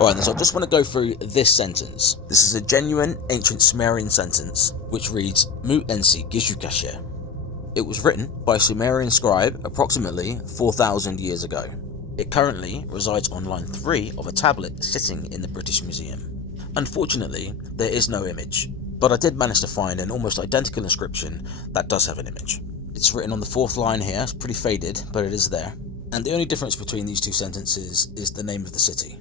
Alright then, so I just want to go through this sentence. This is a genuine ancient Sumerian sentence, which reads, Mu Ensi Gishu Kasher. It was written by a Sumerian scribe approximately 4,000 years ago. It currently resides on line 3 of a tablet sitting in the British Museum. Unfortunately, there is no image, but I did manage to find an almost identical inscription that does have an image. It's written on the 4th line here, it's pretty faded, but it is there. And the only difference between these two sentences is the name of the city.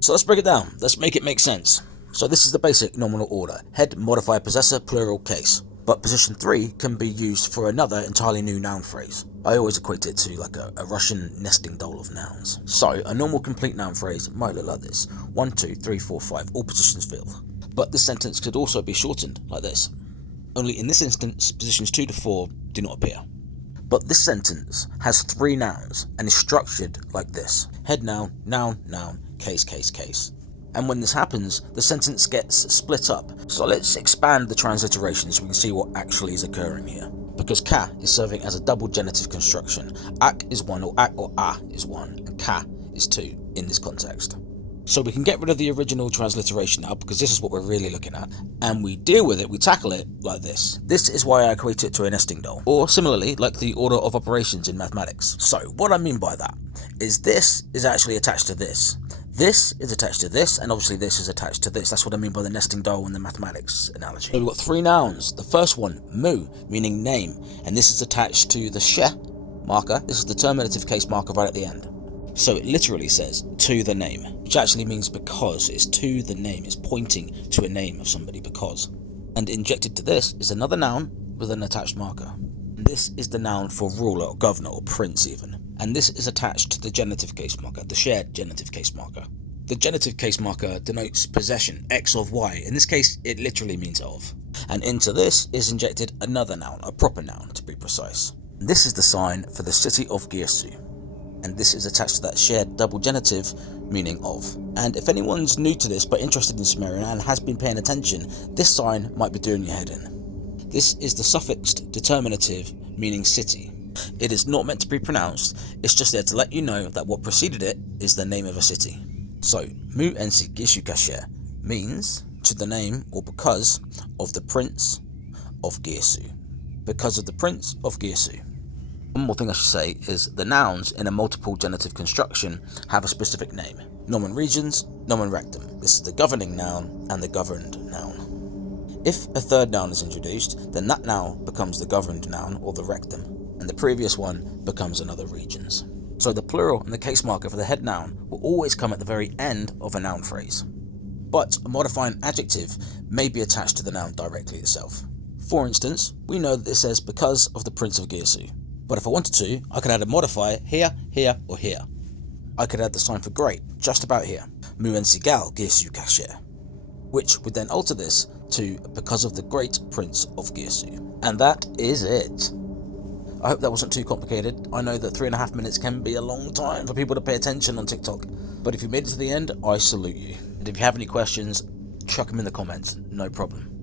So let's break it down, let's make it make sense. So this is the basic nominal order, head, modifier, possessor, plural, case. But position 3 can be used for another entirely new noun phrase. I always equate it to like a Russian nesting doll of nouns. So a normal complete noun phrase might look like this. 1, 2, 3, 4, 5, all positions filled. But this sentence could also be shortened like this. Only in this instance, positions 2 to 4 do not appear. But this sentence has 3 nouns and is structured like this. Head noun, noun, noun, case, case, case. And when this happens, the sentence gets split up. So let's expand the transliteration so we can see what actually is occurring here. Because ka is serving as a double genitive construction. Ak is 1, or ak or a is 1, and ka is 2 in this context. So we can get rid of the original transliteration now, because this is what we're really looking at, and we deal with it, we tackle it like this. This is why I equate it to a nesting doll, or similarly, like the order of operations in mathematics. So what I mean by that is this is actually attached to this. This is attached to this, and obviously this is attached to this. That's what I mean by the nesting doll in the mathematics analogy. So we've got 3 nouns. The first one, mu, meaning name, and this is attached to the she marker. This is the terminative case marker right at the end. So it literally says, to the name, which actually means because. It's to the name, it's pointing to a name of somebody, because. And injected to this is another noun with an attached marker. This is the noun for ruler or governor or prince even. And this is attached to the genitive case marker, the shared genitive case marker. The genitive case marker denotes possession, X of Y. In this case, it literally means of. And into this is injected another noun, a proper noun to be precise. This is the sign for the city of Girsu. And this is attached to that shared double genitive meaning of. And if anyone's new to this but interested in Sumerian and has been paying attention, this sign might be doing your head in. This is the suffixed determinative meaning city. It is not meant to be pronounced, it's just there to let you know that what preceded it is the name of a city. So, Mu Ensi Gishu Kasher means to the name or because of the prince of Girsu. Because of the prince of Girsu. One more thing I should say is the nouns in a multiple genitive construction have a specific name. Nomen regens, nomen rectum. This is the governing noun and the governed noun. If a third noun is introduced, then that noun becomes the governed noun or the rectum, and the previous one becomes another regens. So the plural and the case marker for the head noun will always come at the very end of a noun phrase. But a modifying adjective may be attached to the noun directly itself. For instance, we know that this says because of the prince of Girsu. But if I wanted to, I could add a modifier here, here, or here. I could add the sign for great, just about here. Mu Ensi Gal Girsu Kasher. Which would then alter this to because of the great prince of Girsu. And that is it. I hope that wasn't too complicated. I know that 3.5 minutes can be a long time for people to pay attention on TikTok. But if you made it to the end, I salute you. And if you have any questions, chuck them in the comments, no problem.